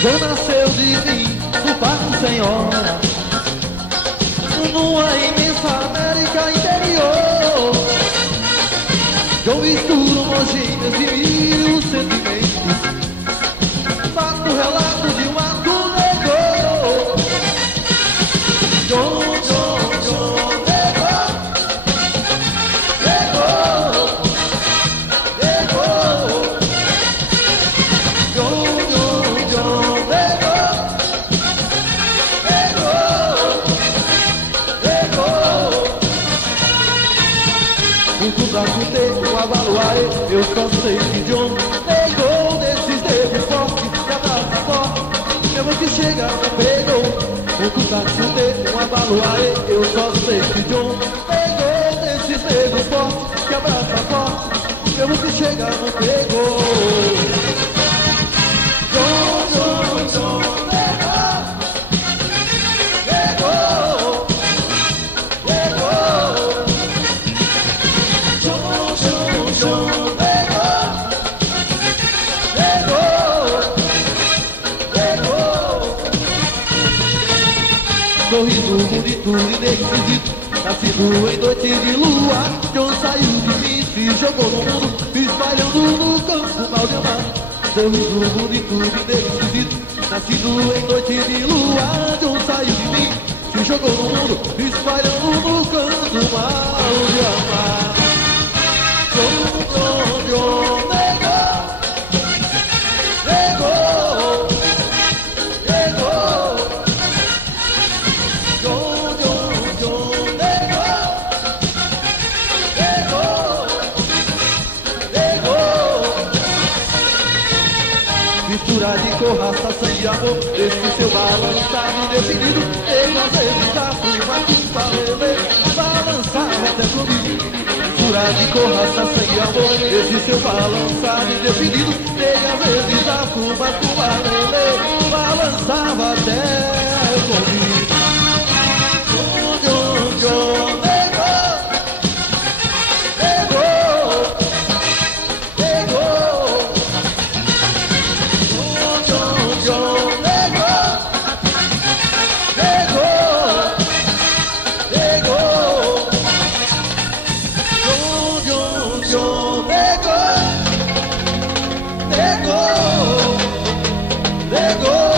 João nasceu de mim, do parto sem hora, numa imensa América interior. João mistura nojinhas de mil sentimentos, fato relato de um ato negro. João, João, João negou, negou, negou. João, João, João negou, negou, negou. O contrato dele, o avaloaê, eu só sei que John negou desses dedos fortes, que abraça forte, mesmo que chega, não pegou. O contrato dele, o avaloaê, eu só sei que John negou desses dedos fortes, que abraça forte, mesmo que chega, não pegou. John, John, John negou, negou, negou. João, João, João negou, negou, negou. Sorriso bonito e decidido, nascido em noite de lua. John saiu de mim, se jogou no mundo, espalhando no campo mal de amar. Sorriso bonito e decidido, nascido em noite de lua. John saiu de mim, se jogou no mundo, espalhando no campo mal de amar. John, John, John negou, negou, negou. John, John, John negou, negou, negou. Mistura de cor, raça, sangue e amor, esse seu balançado definido, ele às vezes dá uma cusparelê, balançava até comigo. Mistura de cor, raça, sangue e amor, esse seu balançado indefinido, ele às vezes dá uma cusparelê, balançava até comigo. John, John, John negou, negou, negou. John, John, John negou, negou, negou. John, John, John negou, negou, negou.